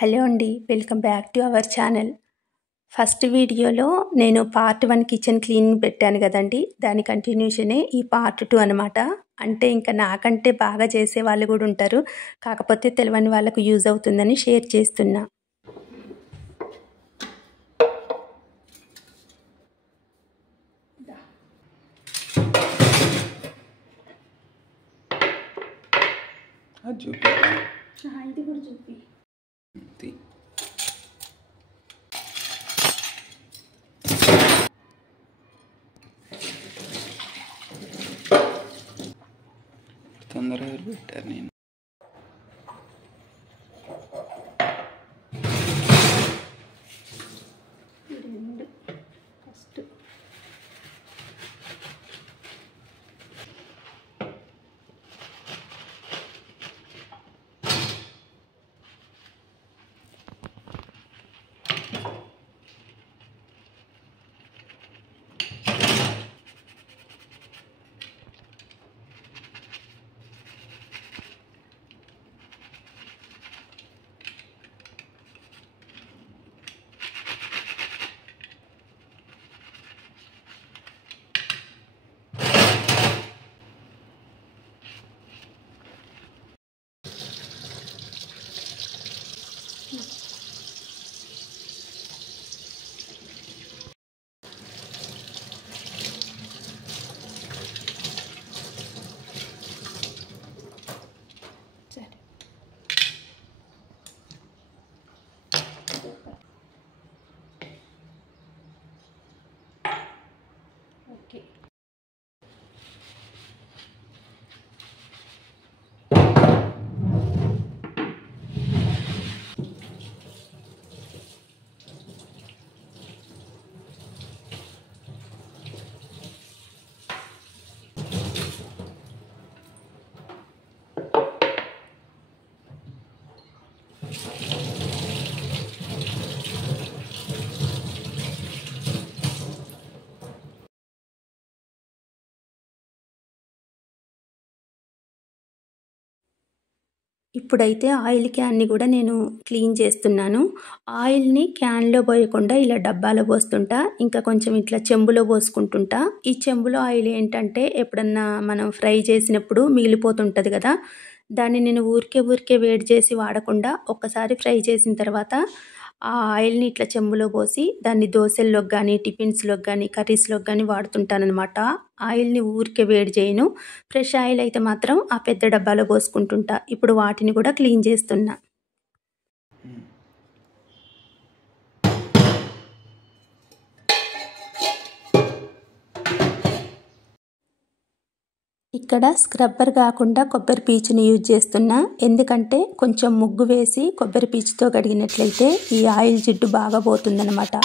Hello అండి, welcome back to our channel. First వీడియోలో నేను పార్ట్ 1 కిచెన్ క్లీనింగ్ పెట్టాను కదండి, దాని కంటిన్యూషనే ఈ పార్ట్ 2 అనమాట. అంటే ఇంకా నాకంటే బాగా చేసే వాళ్ళు కూడా ఉంటారు, కాకపోతే తెలియని వాళ్ళకు యూజ్ అవుతుందని షేర్ చేస్తున్నా. ఇది కూడా చూపి. తొందరగా పెట్టారు. నేను ఫస్ట్ ఓకే. ఇప్పుడైతే ఆయిల్ క్యాన్ని కూడా నేను క్లీన్ చేస్తున్నాను. ఆయిల్ని క్యాన్లో పోయకుండా ఇలా డబ్బాలో పోస్తుంటా, ఇంకా కొంచెం ఇట్లా చెంబులో పోసుకుంటుంటా. ఈ చెంబులో ఆయిల్ ఏంటంటే ఎప్పుడన్నా మనం ఫ్రై చేసినప్పుడు మిగిలిపోతుంటుంది కదా, దాన్ని నేను ఊరికే వేడి చేసి వాడకుండా ఒక్కసారి ఫ్రై చేసిన తర్వాత ఆ ఆయిల్ని ఇట్లా చెంబులో పోసి దాన్ని దోశల్లోకి కానీ, టిఫిన్స్లోకి కానీ, కర్రీస్లోకి కానీ వాడుతుంటానమాట. ఆయిల్ని ఊరికే వేడి చేయను. ఫ్రెష్ ఆయిల్ అయితే మాత్రం ఆ పెద్ద డబ్బాలో పోసుకుంటుంటా. ఇప్పుడు వాటిని కూడా క్లీన్ చేస్తున్నా. ఇక్కడ స్క్రబ్బర్ కాకుండా కొబ్బరి పీచుని యూజ్ చేస్తున్నా, ఎందుకంటే కొంచెం ముగ్గు వేసి కొబ్బరి పీచుతో కడిగినట్లయితే ఈ ఆయిల్ జిడ్డు బాగా పోతుందన్నమాట.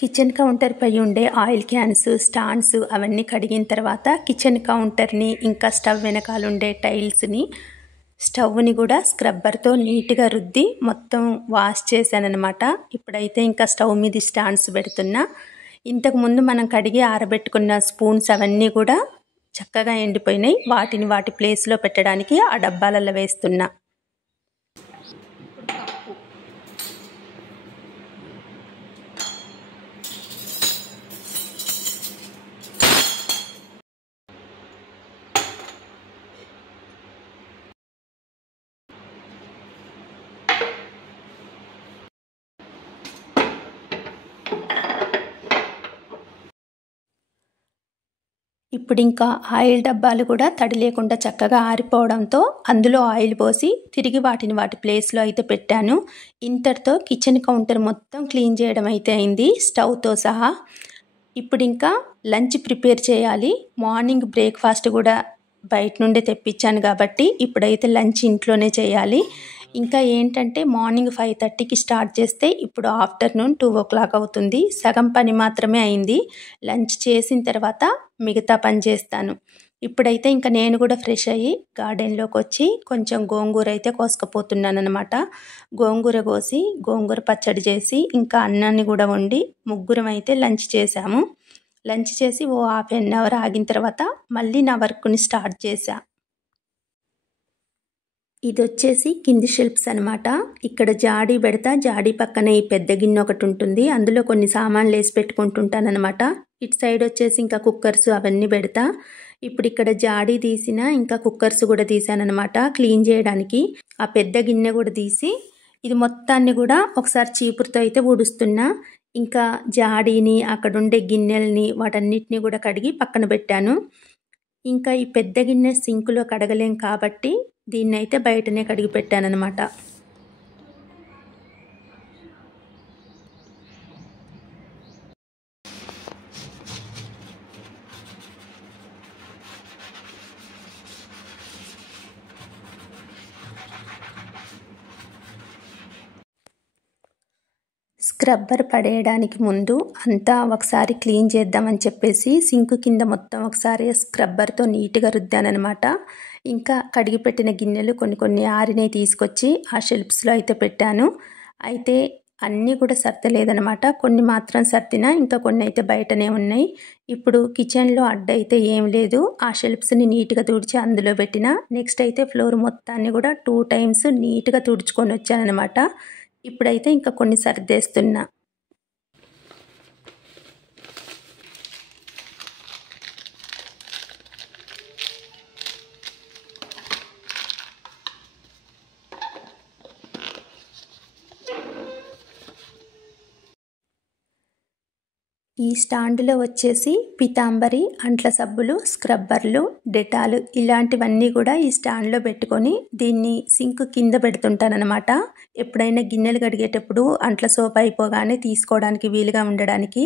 కిచెన్ కౌంటర్పై ఉండే ఆయిల్ క్యాన్స్, స్టాండ్స్ అవన్నీ కడిగిన తర్వాత కిచెన్ కౌంటర్ని ఇంకా స్టవ్ వెనకాల ఉండే టైల్స్ని, స్టవ్ని కూడా స్క్రబ్బర్తో నీట్గా రుద్ది మొత్తం వాష్ చేశానన్నమాట. ఇప్పుడైతే ఇంకా స్టవ్ మీద స్టాండ్స్ పెడుతున్నా. ఇంతకుముందు మనం కడిగి ఆరబెట్టుకున్న స్పూన్స్ అవన్నీ కూడా చక్కగా ఎండిపోయినాయి. వాటిని వాటి ప్లేస్లో పెట్టడానికి ఆ డబ్బాలలో వేస్తున్నా. ఇప్పుడు ఇంకా ఆయిల్ డబ్బాలు కూడా తడి లేకుండా చక్కగా ఆరిపోవడంతో అందులో ఆయిల్ పోసి తిరిగి వాటిని వాటి ప్లేస్లో అయితే పెట్టాను. ఇంతటితో కిచెన్ కౌంటర్ మొత్తం క్లీన్ చేయడం అయితే అయింది, స్టవ్తో సహా. ఇప్పుడు ఇంకా లంచ్ ప్రిపేర్ చేయాలి. మార్నింగ్ బ్రేక్ఫాస్ట్ కూడా బయట నుండే తెప్పించాను కాబట్టి ఇప్పుడైతే లంచ్ ఇంట్లోనే చేయాలి. ఇంకా ఏంటంటే మార్నింగ్ 5:30కి స్టార్ట్ చేస్తే ఇప్పుడు ఆఫ్టర్నూన్ 2 o'clock అవుతుంది. సగం పని మాత్రమే అయింది. లంచ్ చేసిన తర్వాత మిగతా పని చేస్తాను. ఇప్పుడైతే ఇంకా నేను కూడా ఫ్రెష్ అయ్యి గార్డెన్లోకి వచ్చి కొంచెం గోంగూర అయితే కోసుకపోతున్నాను అనమాట. గోంగూర కోసి గోంగూర పచ్చడి చేసి ఇంకా అన్నాన్ని కూడా వండి ముగ్గురం అయితే లంచ్ చేసాము. లంచ్ చేసి ఓ 1/2 hour ఆగిన తర్వాత మళ్ళీ నా వర్క్ని స్టార్ట్ చేశా. ఇది వచ్చేసి కింది షెల్ఫ్స్ అనమాట. ఇక్కడ జాడీ పెడతా, జాడీ పక్కనే ఈ పెద్ద గిన్నె ఒకటి ఉంటుంది, అందులో కొన్ని సామాన్లు వేసి పెట్టుకుంటుంటాను అనమాట. ఇటు సైడ్ వచ్చేసి ఇంకా కుక్కర్స్ అవన్నీ పెడతా. ఇప్పుడు ఇక్కడ జాడీ తీసిన ఇంకా కుక్కర్స్ కూడా తీసానమాట క్లీన్ చేయడానికి. ఆ పెద్ద గిన్నె కూడా తీసి ఇది మొత్తాన్ని కూడా ఒకసారి చీపురుతో అయితే ఊడుస్తున్నా. ఇంకా జాడీని, అక్కడుండే గిన్నెల్ని, వాటన్నిటిని కూడా కడిగి పక్కన పెట్టాను. ఇంకా ఈ పెద్ద గిన్నె సింకులో కడగలేం కాబట్టి దీన్నైతే బయటనే కడిగి పెట్టానన్నమాట. స్క్రబ్బర్ పడేయడానికి ముందు అంతా ఒకసారి క్లీన్ చేద్దామని చెప్పేసి సింక్ కింద మొత్తం ఒకసారి స్క్రబ్బర్తో నీట్గా రుద్దానమాట. ఇంకా కడిగి పెట్టిన గిన్నెలు కొన్ని ఆరినవి తీసుకొచ్చి ఆ షెల్ఫ్స్లో అయితే పెట్టాను. అయితే అన్నీ కూడా సర్దలేదనమాట, కొన్ని మాత్రం సర్దినా, ఇంకా కొన్ని అయితే బయటనే ఉన్నాయి. ఇప్పుడు కిచెన్లో అడ్డైతే ఏం లేదు. ఆ షెల్ఫ్స్ని నీట్గా తుడిచి అందులో పెట్టిన. నెక్స్ట్ అయితే ఫ్లోర్ మొత్తాన్ని కూడా 2 times నీట్గా తుడుచుకొని వచ్చానమాట. ఇప్పుడైతే ఇంకా కొన్ని సర్దేస్తున్నా. ఈ స్టాండ్లో వచ్చేసి పితాంబరి, అంట్ల సబ్బులు, స్క్రబ్బర్లు, డెటాల్ ఇలాంటివన్నీ కూడా ఈ స్టాండ్లో పెట్టుకొని దీన్ని సింక్ కింద పెడుతుంటానమాట. ఎప్పుడైనా గిన్నెలు కడిగేటప్పుడు అంట్ల సోప్ అయిపోగానే తీసుకోవడానికి వీలుగా ఉండడానికి.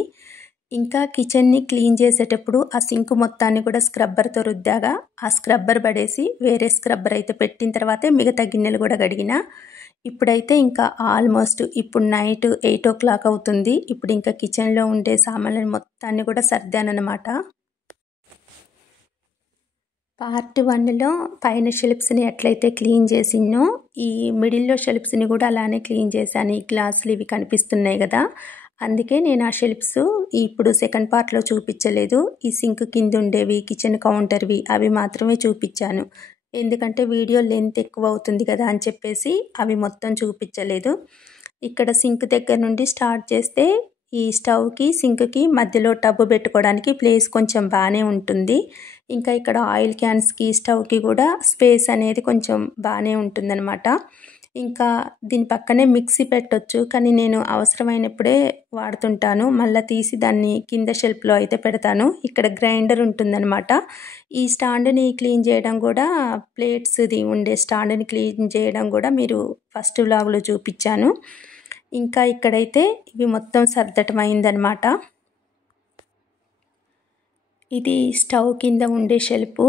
ఇంకా కిచెన్ని క్లీన్ చేసేటప్పుడు ఆ సింక్ మొత్తాన్ని కూడా స్క్రబ్బర్తో రుద్దాగా ఆ స్క్రబ్బర్ పడేసి వేరే స్క్రబ్బర్ అయితే పెట్టిన తర్వాతే మిగతా గిన్నెలు కూడా కడిగిన. ఇప్పుడైతే ఇంకా ఆల్మోస్ట్ ఇప్పుడు నైట్ 8 o'clock అవుతుంది. ఇప్పుడు ఇంకా కిచెన్లో ఉండే సామాన్లను మొత్తాన్ని కూడా సర్దానమాట. పార్ట్ 1లో పైన షెల్ఫ్స్ని ఎట్లయితే క్లీన్ చేసినో ఈ మిడిల్లో షెల్ఫ్స్ని కూడా అలానే క్లీన్ చేశాను. ఈ గ్లాసులు ఇవి కనిపిస్తున్నాయి కదా, అందుకే నేను ఆ షెల్ఫ్స్ ఇప్పుడు సెకండ్ పార్ట్లో చూపించలేదు. ఈ సింక్ కింద ఉండేవి, కిచెన్ కౌంటర్వి అవి మాత్రమే చూపించాను. ఎందుకంటే వీడియో లెంత్ ఎక్కువ అవుతుంది కదా అని చెప్పేసి అవి మొత్తం చూపించలేదు. ఇక్కడ సింక్ దగ్గర నుండి స్టార్ట్ చేస్తే ఈ స్టవ్కి సింక్కి మధ్యలో టబ్బు పెట్టుకోవడానికి ప్లేస్ కొంచెం బాగానే ఉంటుంది. ఇంకా ఇక్కడ ఆయిల్ క్యాన్స్కి, స్టవ్కి కూడా స్పేస్ అనేది కొంచెం బాగానే ఉంటుందన్నమాట. ఇంకా దీని పక్కనే మిక్సీ పెట్టొచ్చు, కానీ నేను అవసరమైనప్పుడే వాడుతుంటాను. మళ్ళీ తీసి దాన్ని కింద షెల్ఫ్లో అయితే పెడతాను. ఇక్కడ గ్రైండర్ ఉంటుందన్నమాట. ఈ స్టాండ్ని క్లీన్ చేయడం కూడా, ప్లేట్స్ది ఉండే స్టాండ్ని క్లీన్ చేయడం కూడా మీరు ఫస్ట్ వ్లాగ్లో చూపించాను. ఇంకా ఇక్కడైతే ఇవి మొత్తం సర్దటం అయిందనమాట. ఇది స్టవ్ కింద ఉండే షెల్ఫ్.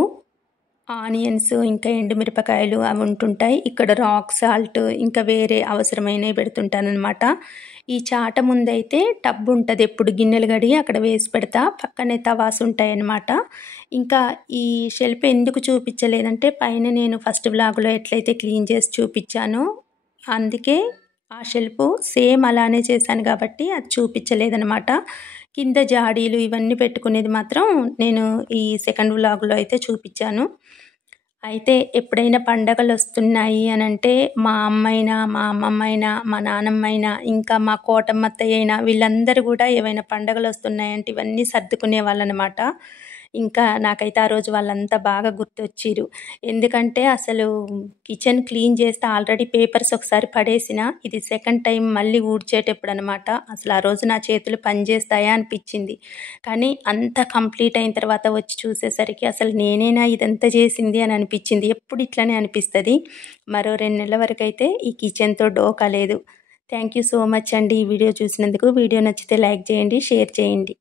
ఆనియన్స్, ఇంకా ఎండుమిరపకాయలు అవి ఉంటుంటాయి. ఇక్కడ రాక్ సాల్ట్, ఇంకా వేరే అవసరమైనవి పెడుతుంటానమాట. ఈ చాట ముందైతే టబ్ ఉంటుంది, ఎప్పుడు గిన్నెలు కడిగి అక్కడ వేసి పెడతా, పక్కనే తవాస్ ఉంటాయన్నమాట. ఇంకా ఈ షెల్ఫ్ ఎందుకు చూపించలేదంటే పైన నేను ఫస్ట్ వ్లాగ్లో ఎట్లయితే క్లీన్ చేసి చూపించానో అందుకే ఆ షెల్ఫ్ సేమ్ అలానే చేశాను కాబట్టి అది చూపించలేదన్నమాట. కింద జాడీలు ఇవన్నీ పెట్టుకునేది మాత్రం నేను ఈ సెకండ్ వ్లాగ్లో అయితే చూపించాను. అయితే ఎప్పుడైనా పండగలు వస్తున్నాయి అని అంటే మా అమ్మైనా, మా అమ్మమ్మైనా, మా నానమ్మైనా, ఇంకా మా కోటమ్మ అత్తయ్య అయినా వీళ్ళందరూ కూడా ఏవైనా పండగలు వస్తున్నాయంటే ఇవన్నీ సర్దుకునే వాళ్ళనమాట. ఇంకా నాకైతే ఆ రోజు వాళ్ళంతా బాగా గుర్తొచ్చిరు. ఎందుకంటే అసలు కిచెన్ క్లీన్ చేస్తే ఆల్రెడీ పేపర్స్ ఒకసారి పడేసిన, ఇది సెకండ్ టైం మళ్ళీ ఊడ్చేటప్పుడు అనమాట. అసలు ఆ రోజు నా చేతులు పనిచేస్తాయా అనిపించింది. కానీ అంత కంప్లీట్ అయిన తర్వాత వచ్చి చూసేసరికి అసలు నేనేనా ఇదంతా చేసింది అని అనిపించింది. ఎప్పుడు ఇట్లనే అనిపిస్తుంది. మరో 2 నెలల వరకు అయితే ఈ కిచెన్తో డోకా లేదు. థ్యాంక్ యూ సో మచ్ అండి ఈ వీడియో చూసినందుకు. వీడియో నచ్చితే లైక్ చేయండి, షేర్ చేయండి.